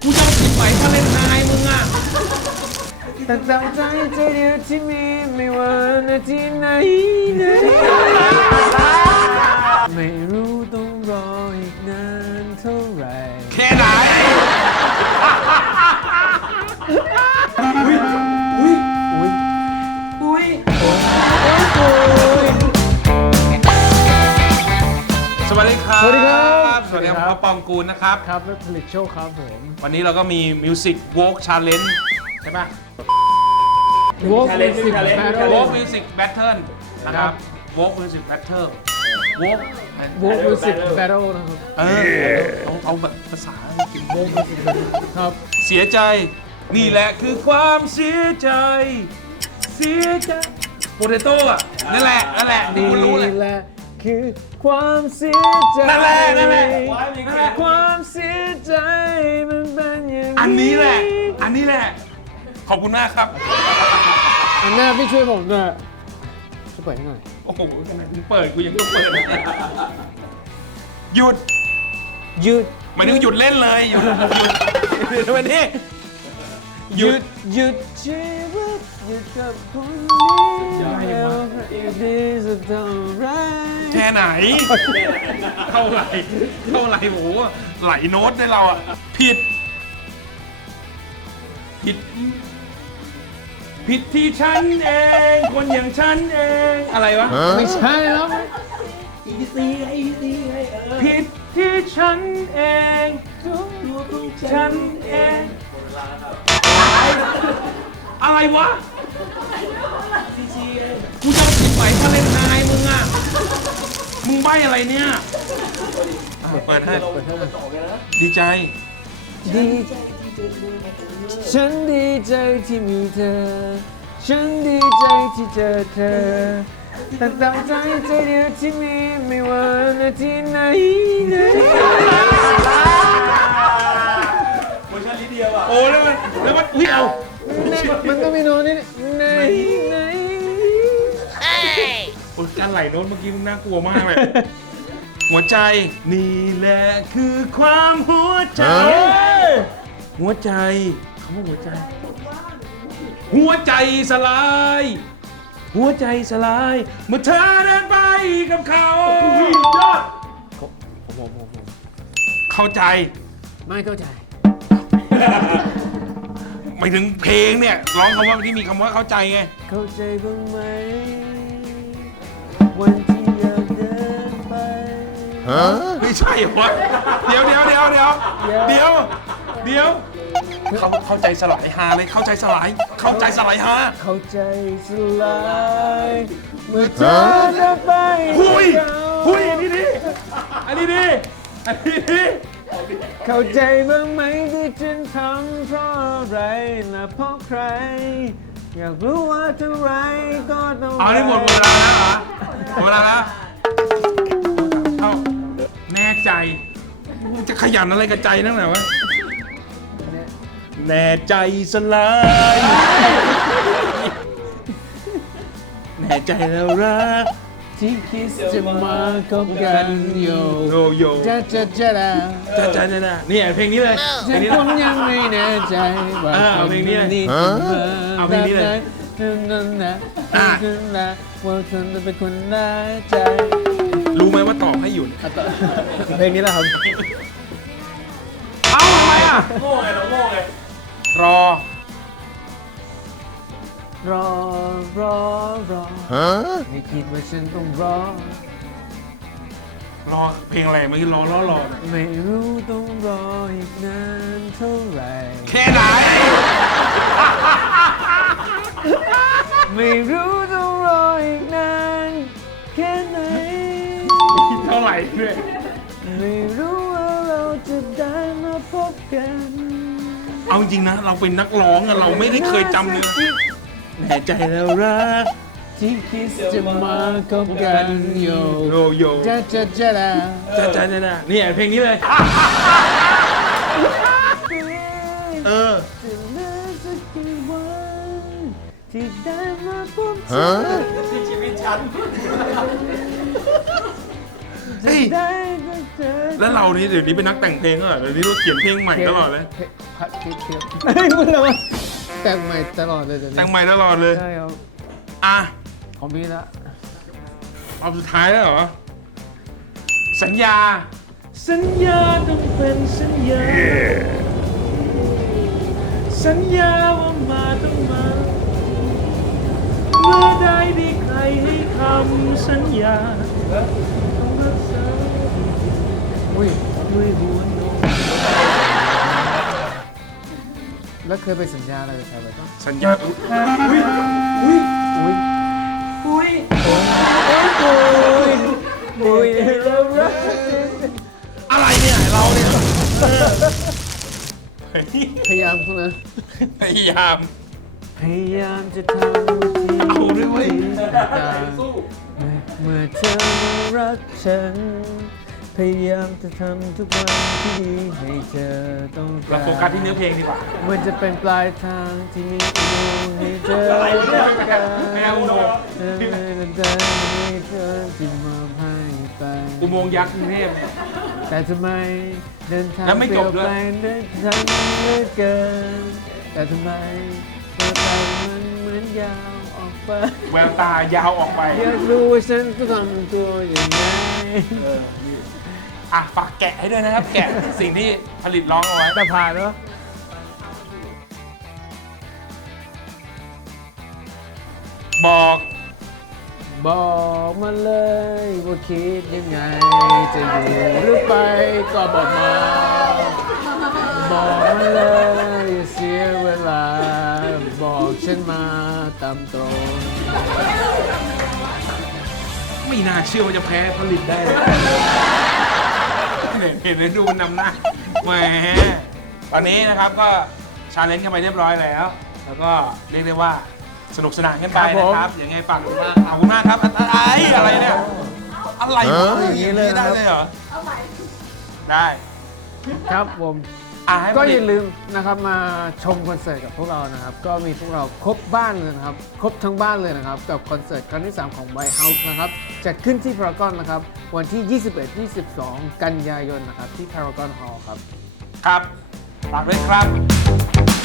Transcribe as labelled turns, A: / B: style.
A: กูจะติดไหมถ้าเล่นนายมึงอะ
B: แต่จำใจใจเดียวที่มีไม่ว่านาทีไหนไหนไม่รู้ต้องรออีกนานเท่าไหร่
A: แค่ไหน
B: อุ้ย
A: อุ้ยสวัสดีครับ
B: สวัสดีครับ
A: สวัสดีครับพ่อปองกูลนะครับ
B: ครับและผลิตโชคครับผม
A: วันนี้เราก็มีมิวสิกวอล์กชาเลนจ์ใช่ปะ
B: วอล์ก
C: challenge
B: สิบ
C: challenge
B: แปด
A: วอล์กมิวสิกแบทเทิลนะครับวอล์กมิวสิกแบทเทิลวอล์ก
B: วอล์กมิวสิกแบทเทิลนะครับ
A: เออเอาเอาแบบภาษาอังกฤษ
B: วอล์กมิวสิกแบทเทิลครับ
A: เสียใจนี่แหละคือความเสียใจ เสียใจโปเตโต้อะนั่นแหละนั่นแหละ
B: นี่
A: คุณรู้เลย
B: แหละ คือความเสียใจ
A: นั่นแหละนั่นแหละ
C: นนี้แหละ
A: ขอบคุณมากครับ
B: อันหน้าพี่ช่วยผมหน่อยช่วยเปิดให้หน่อย
A: โอ้โหขนาดมึงเปิดกูยังต้องเปิดเลยหยุด
B: หยุด
A: หมายถึงหยุดเล่นเลยหยุดหยุด หยุดวันนี้หยุด
B: หยุดชีวิตหยุดกับคนนี้แล้วอีกดีสักเท่าไร
A: แค่ไหน เท่าไหร่ เท่าไหร่โอ้โหไหลโน้ตได้เราอะ ผิด ผิด ผิดที่ฉันเอง คนอย่างฉันเอง อะไรวะ
B: ไม่ใช่แล้ว
C: อีซีไงอีซีไงเออ
A: ผิดที่ฉันเอง
C: ตัวของ
A: ฉันเองอะไรวะ
C: ซีซีไง
A: กูจะเอาผิดไหมถ้าเล่นนายมึงอะ มึงใบอะไรเนี่ยอะเปิดให้ ดีใจ
B: ดี ฉันดีใจที่มีเธอ ฉันดีใจที่เจอเธอแต่ตามใจใจเดียวที่มีไม่ว่านาทีไหนไหน
C: เวอร์ชันลิเดียวอะ
A: โอ้แล้วมันแล้วมันอุ้ยเอา
B: มันต้องมีโน้ตนี่ไหนไหน
A: โอ้ยการไหลโน้ตเมื่อกี้มึงน่ากลัวมากเลยหัวใจนี่แหละคือความหัวใจ หัวใจคำว่าหัวใจ หัวใจสลาย หัวใจสลายเมื่อเธอเดินไปกับเขายอดเข้าใจ
B: ไม่เข้าใจ
A: ไปถึงเพลงเนี่ยร้องคำว่าที่มีคำว่าเข้าใจไง
B: เข้าใจบ้างไหมวันที่อยากเดินไป
A: ไม่ใช่เหรอวะเดี๋ยวเดี๋ยวเดี๋ยวเดี๋ยวเดี๋ยว เดี๋ยว เขาเข้าใจสลายฮาเลยเข้าใจสลาย เข้าใจสลายฮา
B: เข้าใจสลายเมื่อเธอจะไป
A: หุย
B: กับเขา
A: หุยอันนี้ดิอันนี้ดิอันนี้ดิ
B: เข้าใจบ้างไหมที่ฉันทำเพราะอะไรและเพราะใคร อยากรู้ว่าเท่าไรก็ต้อง
A: เอาได้หมดเวลาแล้วเหรอหมดเวลาแล้วเอาแน่ใจมึงจะขยันอะไรกับใจนั่งไหนวะ แน่ใจสลายแน่ใจแล้วรัก
B: ที่คิดจะมาคบกันโย
A: โยโย่
B: จะจะจะละ
A: จ้าจ้าจ้าจ้านี่เพลงนี้เลยเพล
B: ฉั
A: ง
B: น
A: นี้
B: ค
A: เลย
B: งยังไม่แน่ใจว่า
A: เออเอาเพลงนี้เลย
B: นี้
A: เอาเพลงนี้เลย
B: นั่นนะ
A: อะ
B: นั่นนะว่าฉันจะเป็นคนน่าใจ
A: รู้ไหมว่าตอบให้หยุด
B: เพลงนี้แหละครับ
A: เอ้าทำไมอะ
C: โง่ไงเราโง่ไง
A: รอ
B: รอรอรอไม่คิดว่าฉันต้องรอ
A: รอเพลงอะไรเมื่อกี้รอรอรอ
B: ไม่รู้ต้องรออีกนานเท่าไหร่
A: แค่ไหน
B: ไม่รู้ต้องรออีกนานแค่ไหน
A: เท่าไหร่เนี่ย
B: ไม่รู้ว่าเราจะได้มาพบกัน
A: เอาจริงๆนะ เราเป็นนักร้องอะเราไม่ได้เคยจำเนื้อแน่ใจแล้วรัก
B: ที่คิดจะมาคบกันโย
A: โยโย่
B: จะจะจะละ
A: จ้าจ้าจ้าจ้านี่เพลงนี้เลย เออ
B: จะเหลือสักกี่วันที่ได้มาพบเธอ
C: ที่ชีวิตฉัน
A: เฮ้ย
B: ได้เจอ
A: แล้วเรานี่เดี๋ยวนี้เป็นนักแต่งเพลงก็เหรอเดี๋ยวนี้เราเขียนเพลงใหม่ตลอดเลย
B: พัดเทียบเทียบเฮ้ยพูดแล้วแต่งใหม่ตลอดเลยเดี๋ยวนี้
A: แต่งใหม่ตลอดเลย
B: ใช่ครับ
A: อะ
B: ของพี่ละ
A: รอบสุดท้ายแล้วเหรอ สัญญา สัญญาต้องเป็นสัญญา สัญญาว่ามาต้องมา เมื่อใดที่ใครให้คำสัญญาต้องรักษา
B: อุ้ย
A: ด้วยหัวนม
B: แล้วเคยไปสัญญาอะไรกับใครไปบ้าง
A: สัญญาอุ้ยอุ้ย
B: อุ้ย
A: อุ้ย
B: อุ้ยอุ้ยเรารัก
A: อะไรเนี่ยเราเนี่ยเฮ้ย
B: พยายามคุณนะ
A: พยายาม
B: พยายามจะทำที่
A: เอาด้วยเว้ย
B: ต่างเมื่อเธอรักฉัน พยายามจะทำทุกวันที่ดีให้เธอต้องการ
A: เราโฟกัสที่เนื้อเพลงดีกว่า
B: มันจะเป็นปลายทางที่มีอุโมงค์ให้เธอรักกัน
A: ไม่เอาอุโมงค์
B: เธอไม่ได้ให้เธอที่มอบให้ไป
A: อุโมงค์ยักษ์กรุงเทพ
B: แต่ทำไมเดินทาง
A: แล้วไม่จบด้วย
B: เปลี่นไปเดินทางเหลือเกิน แต่ทำไมหัวใจมันเหมือนยาวออกไป
A: แววตายาวออกไป
B: อยากรู้ว่าฉันจะทำตัวยังไง
A: อะฝากแกะให้ด้วยนะครับ แกะสิ่งที่ผลิตร้องเอาไว้
B: แต่ผ่านเนาะ
A: บอก
B: บอกมาเลยว่าคิดยังไง จะอยู่หรือไปก็บอกมา บอกมาเลยอย่าเสียเวลา บอกฉันมาตามตรง
A: ไม่น่าเชื่อว่าจะแพ้ผลิตได้เลย เนี่ยเห็นไหมดูมันนำหน้าแหมตอนนี้นะครับก็ชาเลนจ์กันไปเรียบร้อยแล้ว แล้วก็เรียกได้ว่าสนุกสนานกันไปนะครับยังไงฝากดูมากขอบคุณมากครับอะไรอะไรเนี่ยอะไรวะ
B: อย่างนี้เลย
A: ได้
B: นะครับ
A: เลยเหรอได้
B: ครับผม
A: อะให้ผ
B: ก็
A: ลิ
B: อ
A: ต
B: ย่าลืมนะครับมาชมคอนเสิร์ตกับพวกเรานะครับ ก็มีพวกเราครบบ้านเลยนะครับ ครบทั้งบ้านเลยนะครับ กับคอนเสิร์ตครั้งที่ 3 ของ White House นะครับจัดขึ้นที่พารากอนนะครับ วันที่ 21-22 กันยายนนะครับ ที่พารากอนฮอลล์ครับ
A: ครับฝากด้วยครับ